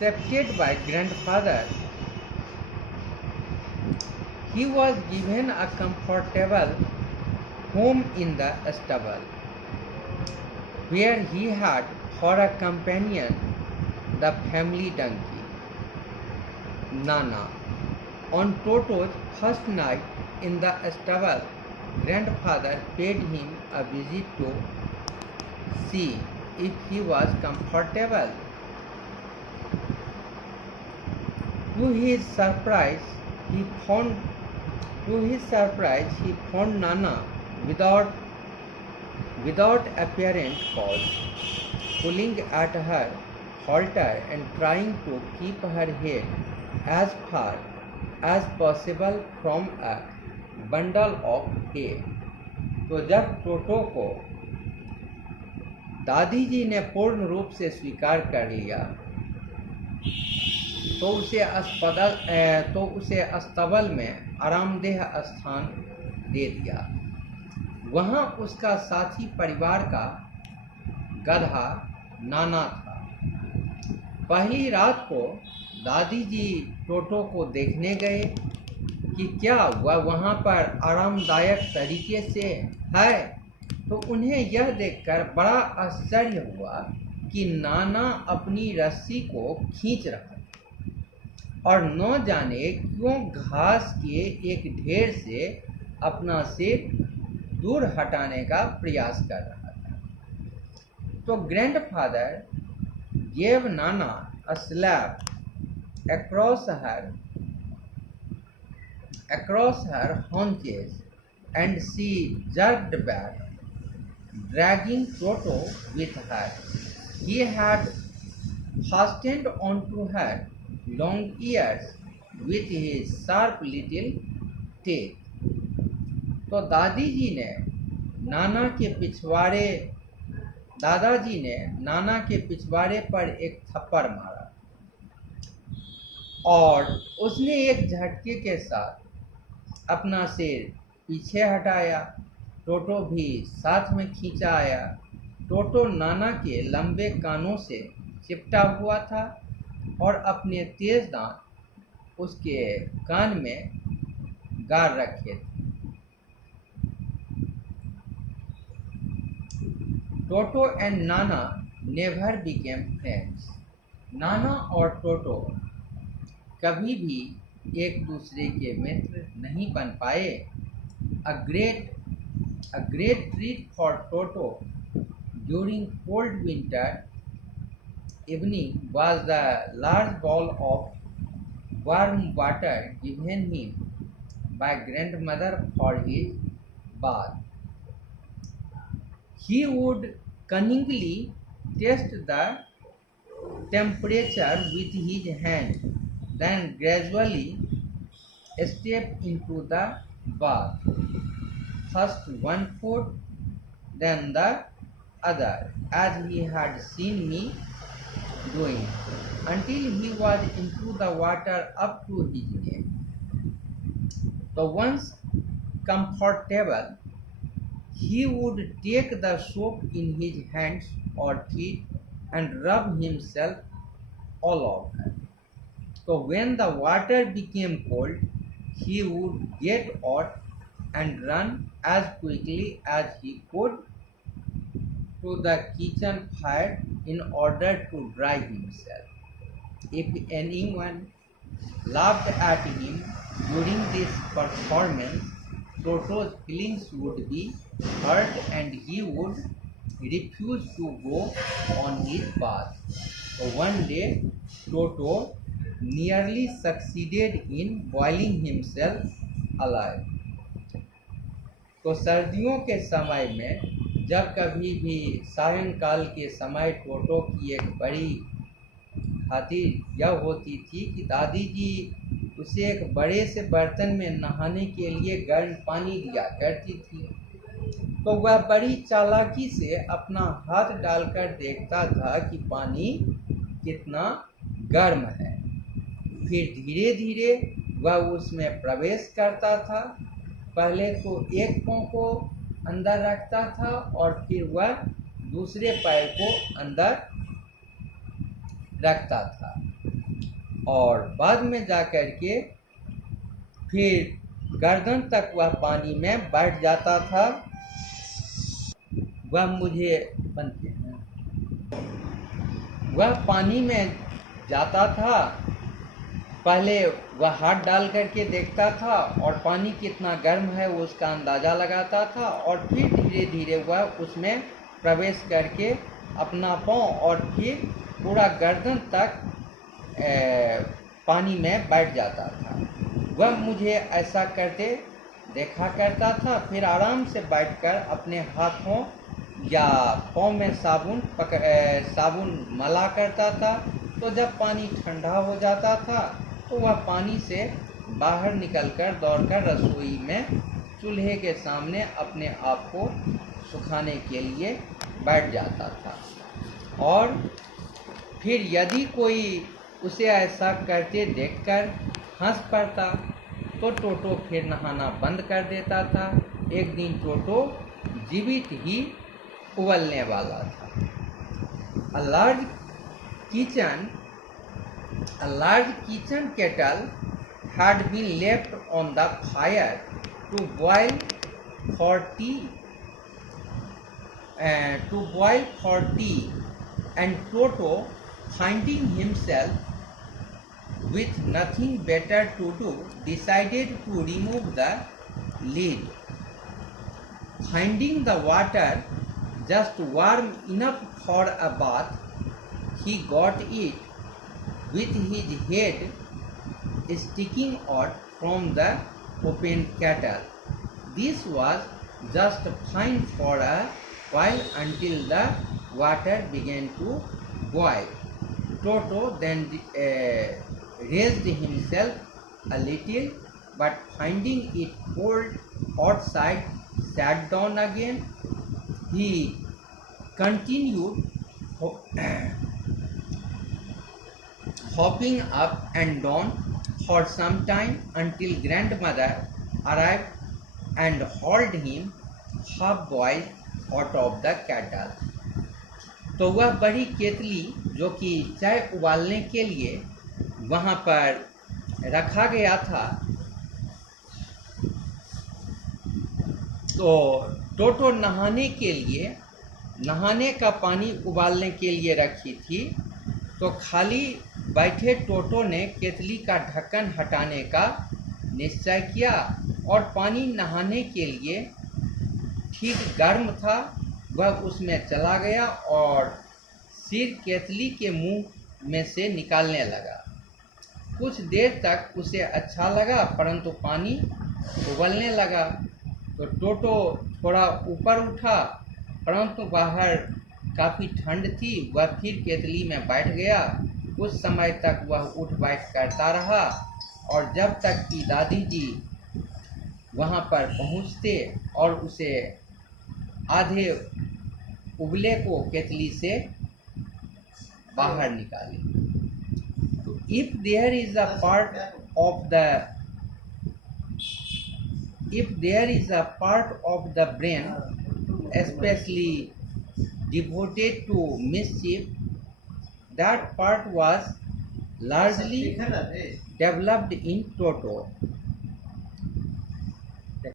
accepted by grandfather, he was given a comfortable home in the stable, where he had for a companion the family donkey, Nana. On Toto's first night in the stable, grandfather paid him a visit to see if he was comfortable. To his surprise, he found Nana without apparent cause, pulling at her halter and trying to keep her head as far as possible from a bundle of hay. तो जब टोटो को दादी जी ने पूर्ण रूप से स्वीकार कर लिया तो उसे अस्तबल में आरामदेह स्थान दे दिया। वहाँ उसका साथी परिवार का गधा नाना था। पहली रात को दादी जी टोटो को देखने गए कि क्या वह वहाँ पर आरामदायक तरीके से है, तो उन्हें यह देखकर बड़ा आश्चर्य हुआ कि नाना अपनी रस्सी को खींच रहा था और न जाने क्यों घास के एक ढेर से अपना सिर दूर हटाने का प्रयास कर रहा था। तो grandfather gave Nana a slap across her haunches, and she jerked back, dragging Toto with her. He had fastened onto her long ears with his sharp little teeth. तो दादाजी ने नाना के पिछवाड़े पर एक थप्पड़ मारा और उसने एक झटके के साथ अपना सिर पीछे हटाया। टोटो भी साथ में खींचा आया। टोटो नाना के लंबे कानों से चिपटा हुआ था और अपने तेज दांत उसके कान में गाड़ रखे थे। टोटो and Nana never became friends. नाना और टोटो कभी भी एक दूसरे के मित्र नहीं बन पाए। A great treat for Toto during cold winter evening was the large bowl of warm water given him by grandmother for his bath. He would cunningly test the temperature with his hand, then gradually step into the bath, first one foot, then the other, as he had seen me doing, until he was into the water up to his neck. So once comfortable, he would take the soap in his hands or feet and rub himself all over. So when the water became cold, he would get out and run as quickly as he could to the kitchen fire in order to dry himself. If anyone laughed at him during this performance, Toto's feelings would be hurt and he would refuse to go on his bath. So one day, Toto nearly succeeded in boiling himself alive. तो सर्दियों के समय में जब कभी भी सायंकाल के समय टोटो की एक बड़ी खातिर यह होती थी कि दादी जी उसे एक बड़े से बर्तन में नहाने के लिए गर्म पानी दिया करती थी। तो वह बड़ी चालाकी से अपना हाथ डालकर देखता था कि पानी कितना गर्म है। फिर धीरे धीरे वह उसमें प्रवेश करता था। पहले तो एक पाँव को अंदर रखता था और फिर वह दूसरे पैर को अंदर रखता था। और बाद में जा कर के फिर गर्दन तक वह पानी में बैठ जाता था। वह पानी में जाता था। पहले वह हाथ डाल करके देखता था और पानी कितना गर्म है वो उसका अंदाज़ा लगाता था, और फिर धीरे धीरे वह उसमें प्रवेश करके अपना पाँव और फिर पूरा गर्दन तक पानी में बैठ जाता था। वह मुझे ऐसा करते देखा करता था। फिर आराम से बैठकर अपने हाथों या पाँव में साबुन मला करता था। तो जब पानी ठंडा हो जाता था तो वह पानी से बाहर निकलकर दौड़कर रसोई में चूल्हे के सामने अपने आप को सुखाने के लिए बैठ जाता था। और फिर यदि कोई उसे ऐसा करते देखकर हंस पड़ता तो टोटो फिर नहाना बंद कर देता था। एक दिन टोटो जीवित ही उबलने वाला था। A large kitchen kettle had been left on the fire to boil for tea, and Toto, finding himself with nothing better to do, decided to remove the lid. Finding the water just warm enough for a bath, he got it with his head sticking out from the open kettle. This was just fine for a while until the water began to boil. Toto then raised himself a little, but finding it cold outside, sat down again. He continued hopping up and down for some time until grandmother arrived and hauled him half-boiled out of the kettle. तो वह बड़ी केतली जो कि चाय उबालने के लिए वहाँ पर रखा गया था, तो टोटो नहाने का पानी उबालने के लिए रखी थी। तो खाली बैठे टोटो ने केतली का ढक्कन हटाने का निश्चय किया और पानी नहाने के लिए ठीक गर्म था, वह उसमें चला गया और सिर केतली के मुंह में से निकालने लगा। कुछ देर तक उसे अच्छा लगा, परंतु पानी उबलने लगा। तो टोटो थोड़ा ऊपर उठा, परंतु बाहर काफ़ी ठंड थी। वह फिर केतली में बैठ गया। कुछ समय तक वह उठ बैठ करता रहा, और जब तक कि दादी जी वहाँ पर पहुँचते और उसे आधे उबले को केतली से बाहर निकाले। तो if there is a part of the brain especially devoted to mischief, that part was largely developed in Toto.